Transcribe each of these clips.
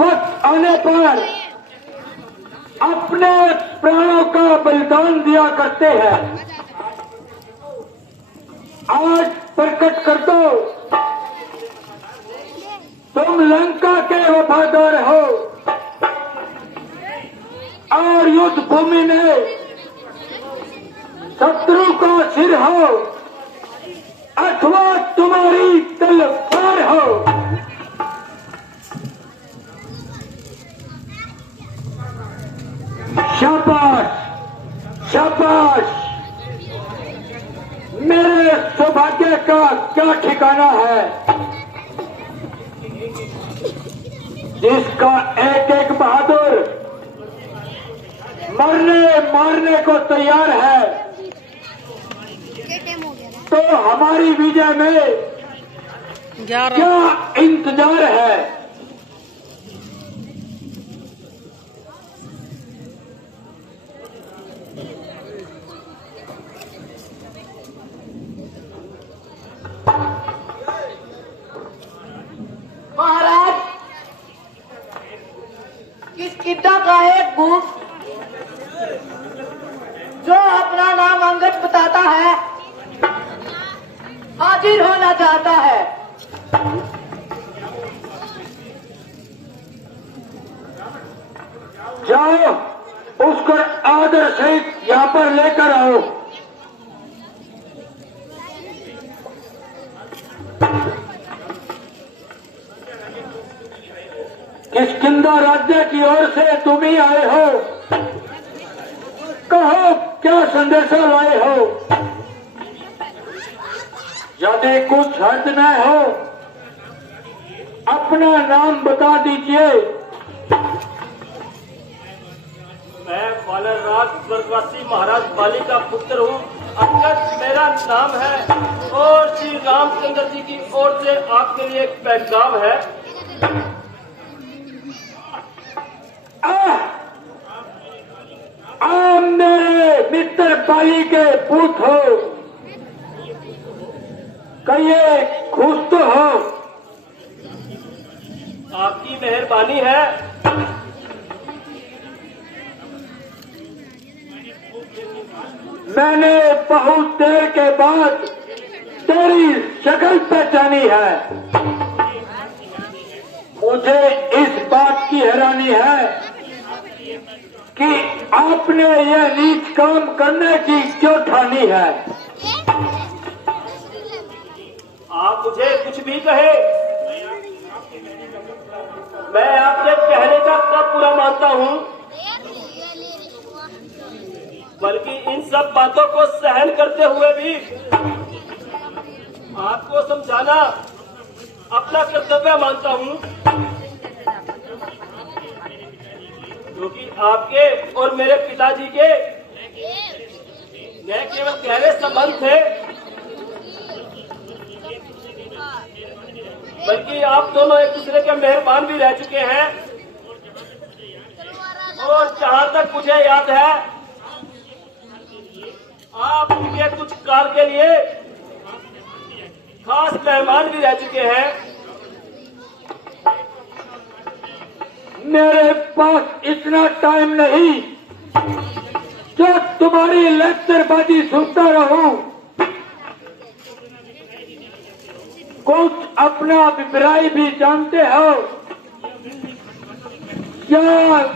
वक्त आने पर अपने प्राणों का बलिदान दिया करते हैं। आज प्रकट कर दो तुम लंका के वफादार हो और युद्ध भूमि में शत्रु का सिर हो अथवा तुम्हारी तलवार हो। शाबाश शाबाश, मेरे सौभाग्य का क्या ठिकाना है जिसका एक एक बहादुर मरने मारने को तैयार है, तो हमारी विजय में क्या इंतजार है। महाराज, किसकिदा का एक भूत जो अपना नाम अंगद बताता है हाजिर होना चाहता है। जाओ उसको आदर सहित यहाँ पर लेकर आओ। किष्किंधा राज्य की ओर से तुम ही आए हो, कहो क्या संदेशा लाए हो। यदि कुछ हर्ज न हो अपना नाम बता दीजिए। मैं वानर राज स्वर्गवासी महाराज बाली का पुत्र हूँ, अंगद मेरा नाम है और श्री रामचंद्र जी की ओर से आपके लिए एक पैगाम है। आप मेरे मित्र बाली के पूत हो, कहिए खुश तो हो। आपकी मेहरबानी है। मैंने बहुत देर के बाद तेरी शक्ल पहचानी है। मुझे इस बात की हैरानी है कि आपने यह नीच काम करने की क्यों ठानी है। आप मुझे कुछ भी कहे, मैं आपके कहने का कब पूरा मानता हूँ, बल्कि इन सब बातों को सहन करते हुए भी आपको समझाना अपना कर्तव्य मानता हूँ, क्योंकि आपके और मेरे पिताजी के न केवल गहरे संबंध थे, बल्कि आप दोनों एक दूसरे के मेहरबान भी रह चुके हैं। और जहां तक मुझे याद है, आप उनके कुछ काल के लिए खास मेहमान भी रह चुके हैं। मेरे पास इतना टाइम नहीं जो तुम्हारी लेक्चरबाजी सुनता रहूं। कुछ अपना अभिप्राय भी जानते हो या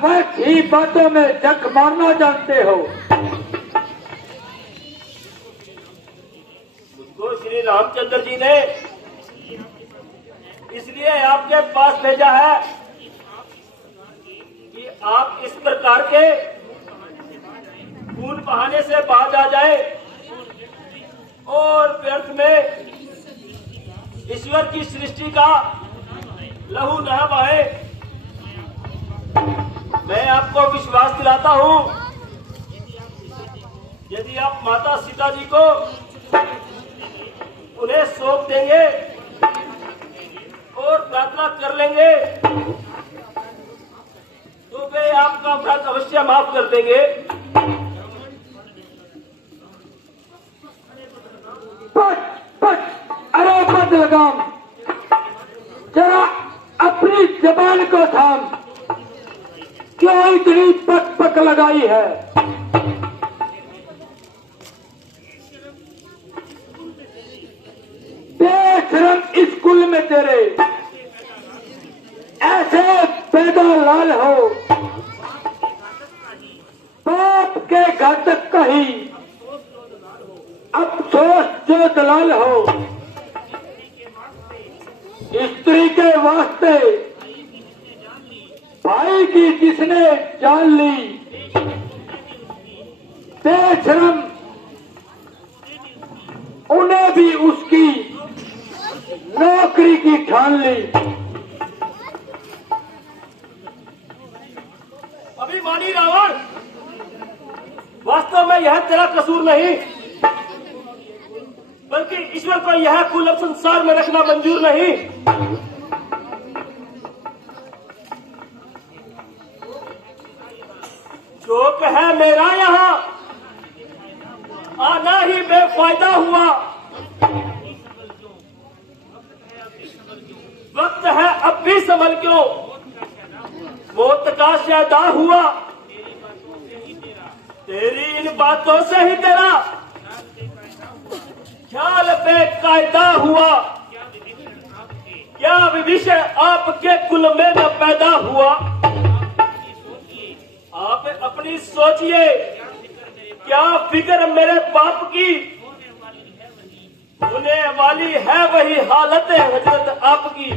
वक्त ही बातों में जग मारना जानते हो। मुझको श्री रामचंद्र जी ने इसलिए आपके पास भेजा है कि आप इस प्रकार के खून बहाने से बाज आ जाए और व्यर्थ में ईश्वर की सृष्टि का लहू न बहे। मैं आपको विश्वास दिलाता हूं, यदि आप माता सीता जी को उन्हें सौंप देंगे और प्रार्थना कर लेंगे तो वे आपका अपराध अवश्य माफ कर देंगे। बस बस, अरे मत लगाम, जरा अपनी जबान को थाम, क्यों इतनी पक पक लगाई है? बेशरम स्कूल में तेरे ऐसे पैदा लाल हो, बाप के घातक कही अफसोस जो दलाल हो, स्त्री के वास्ते भाई की जिसने जान ली, बेशरम उन्हें भी उसकी नौकरी की ठान ली। अभिमानी रावण, वास्तव में यह तेरा कसूर नहीं, बल्कि ईश्वर को यह कुल संसार में रखना मंजूर नहीं। शोक है मेरा यहाँ आना ही बेफायदा हुआ, वक्त है अब भी संभल क्यों, मौत का शायदा हुआ, तेरी इन बातों से ही तेरा ख्याल बेकायदा हुआ, क्या विषय आपके कुल में न पैदा हुआ। आप अपनी सोचिए, क्या फिक्र मेरे बाप की, होने वाली है वही हालत हजरत आपकी।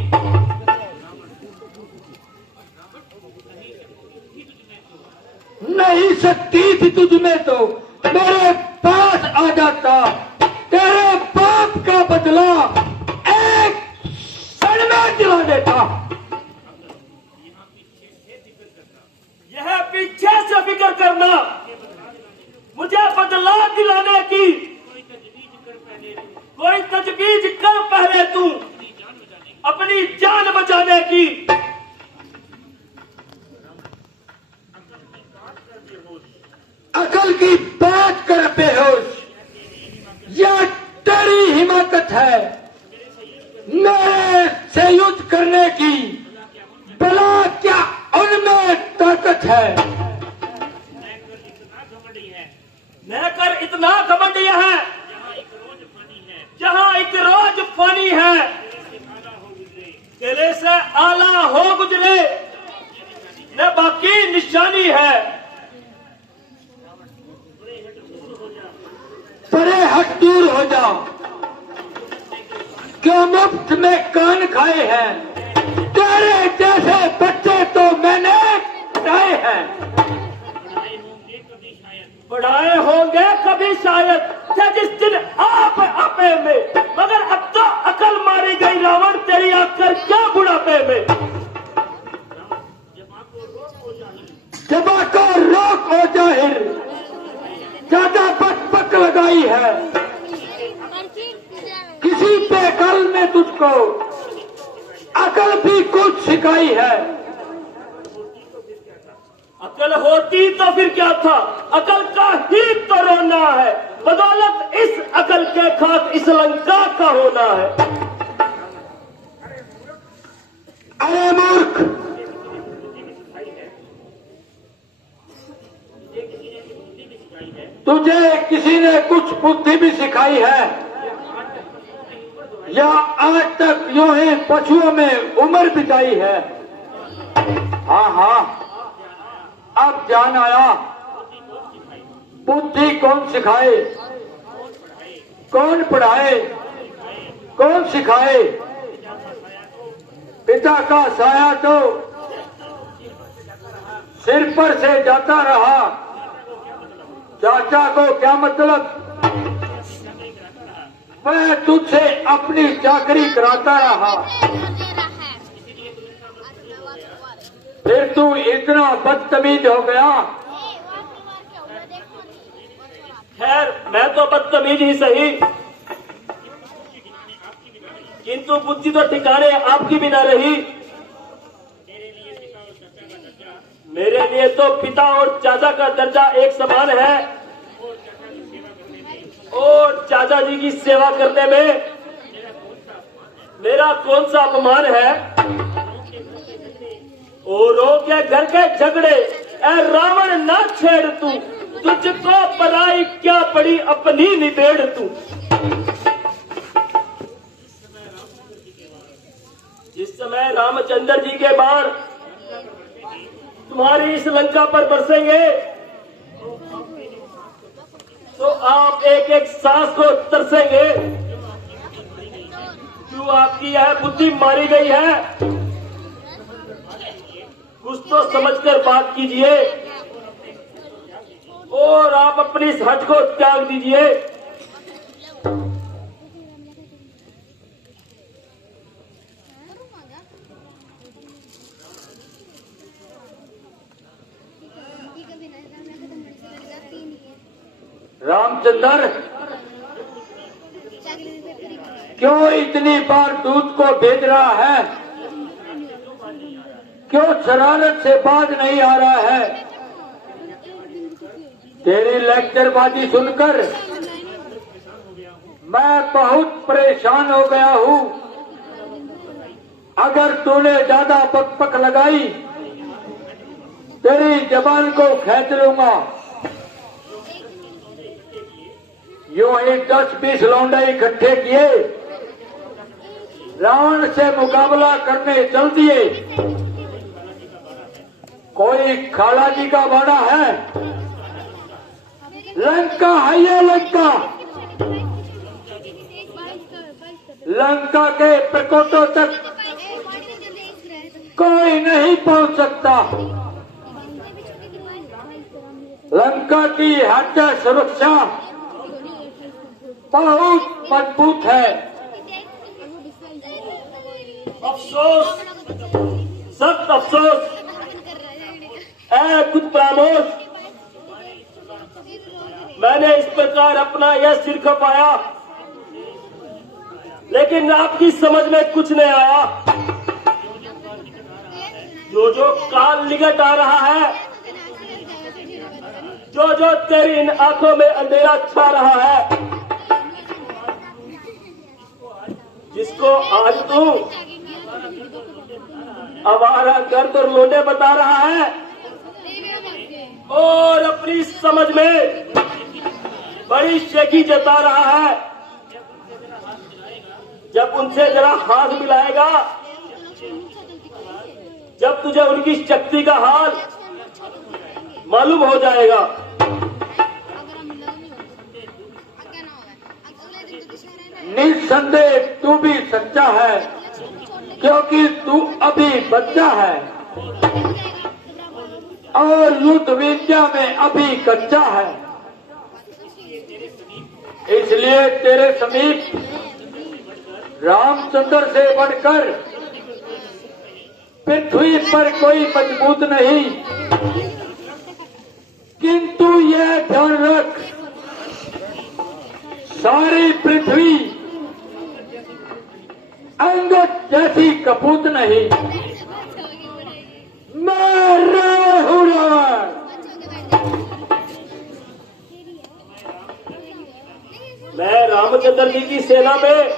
नहीं सकती थी तुझ में तो मेरे पास आ जाता, तेरे बाप का बदला एक क्षण में दिला देता। यह पीछे से फिक्र करना, मुझे बदला दिलाने की कोई तजवीज कर पहले तू अपनी जान बचाने की। अकल की बात कर बेहोश, यह तेरी हिमाकत है मेरे से युद्ध करने की, भला क्या उनमें ताकत है। नहकर इतना घमंडी है, जहाँ एक रोज फानी है, किले से आला हो गुजरे न बाकी निशानी है। परे हट दूर हो जाओ, क्यों मुफ्त में कान खाए हैं, तेरे जैसे बच्चे तो मैंने पढ़ाए हैं। पढ़ाए होंगे कभी शायद थे जिस दिन आप आपे में, मगर अब तो अकल मारी गई रावण तेरी आकर क्या बुढ़ापे में। जबा को रोक हो जाहिर, ज्यादा बक लगाई है, किसी पे कल ने तुझको अकल भी कुछ सिखाई है। अकल होती तो फिर क्या था, अकल का ही तो रोना है, बदौलत इस अकल के खाक इस लंका का होना है। अरे मूर्ख, तुझे किसी ने कुछ बुद्धि भी सिखाई है, या आज तक यूं ही पशुओं में उम्र बिताई है? हाँ हाँ, अब जान आया, बुद्धि कौन सिखाए, कौन पढ़ाए, कौन सिखाए। पिता का साया तो सिर पर से जाता रहा, चाचा को क्या मतलब, मैं तुझसे अपनी चाकरी कराता रहा, फिर तू इतना बदतमीज हो गया। खैर मैं तो बदतमीज ही सही, किंतु बुद्धि तो ठिकाने आपकी भी ना रही। मेरे लिए तो पिता और चाचा का दर्जा एक समान है, और चाचा जी की सेवा करने में मेरा कौन सा अपमान है। औरों के घर के झगड़े ए रावण ना छेड़ तू, तुझको पराई क्या पड़ी अपनी निबेड़ तू। जिस समय रामचंद्र जी के बाण तुम्हारी इस लंका पर बरसेंगे तो आप एक एक सांस को तरसेंगे। क्यों आपकी यह बुद्धि मारी गई है? कुछ तो समझकर बात कीजिए और आप अपनी इस हट को त्याग दीजिए। रामचंद्र, क्यों इतनी बार दूत को भेज रहा है? क्यों शरारत से बाज नहीं आ रहा है? तेरी लेक्चरबाजी सुनकर मैं बहुत परेशान हो गया हूँ। अगर तूने ज्यादा पकपक लगाई तेरी जबान को खींच लूंगा। यूं ही 10-20 लौंडे इकट्ठे किए, रावण से मुकाबला करने चल दिए। कोई खाला जी का बाड़ा है? लंका है ये लंका। लंका के प्रकोटों तक कोई नहीं पहुंच सकता। लंका की हत्या सुरक्षा बहुत मजबूत है। अफसोस, सख्त अफसोस ऐ खुद परामोश, मैंने इस प्रकार अपना यह सिर खपाया लेकिन आपकी समझ में कुछ नहीं आया। जो जो काल निकट आ रहा है, जो जो तेरी इन आंखों में अंधेरा छा रहा है, जिसको आज तू आवारा गर्द और लोंडे बता रहा है और अपनी समझ में बड़ी शेखी जता रहा है, जब उनसे जरा हाथ मिलाएगा, जब तुझे उनकी शक्ति का हाल मालूम हो जाएगा। निस्संदेह तू भी सच्चा है, क्योंकि तू अभी बच्चा है और युद्ध विद्या में अभी कच्चा है। इसलिए तेरे समीप रामचंद्र से बढ़कर पृथ्वी पर कोई मजबूत नहीं। किंतु यह ध्यान रख, सारी पृथ्वी अंगद जैसी कपूत नहीं। मैं रावण हूं, रावण। मैं रामचंद्र जी की सेना में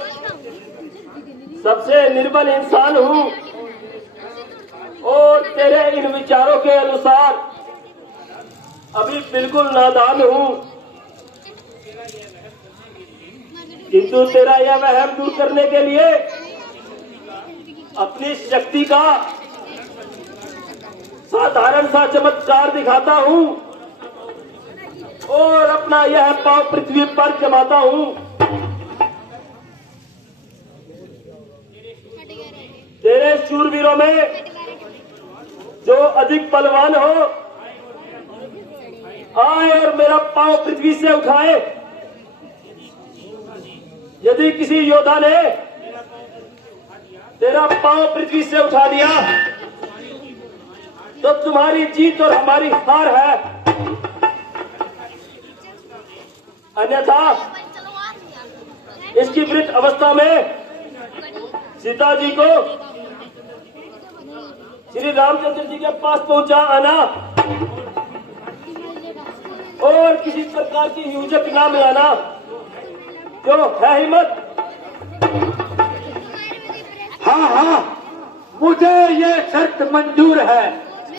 सबसे निर्बल इंसान हूँ और तेरे इन विचारों के अनुसार अभी बिल्कुल नादान हूँ। किंतु तेरा यह वहम दूर करने के लिए अपनी शक्ति का साधारण सा चमत्कार दिखाता हूँ और अपना यह पांव पृथ्वी पर जमाता हूँ। तेरे शूरवीरों में जो अधिक बलवान हो आए और मेरा पांव पृथ्वी से उठाए। यदि किसी योद्धा ने तेरा पांव पृथ्वी से उठा दिया तो तुम्हारी जीत और हमारी हार है, अन्यथा इसकी मृत अवस्था में सीता जी को श्री रामचंद्र जी के पास पहुंचा आना और किसी प्रकार की युजक ना मिलाना। जो है हिम्मत? हाँ हाँ, मुझे ये शर्त मंजूर है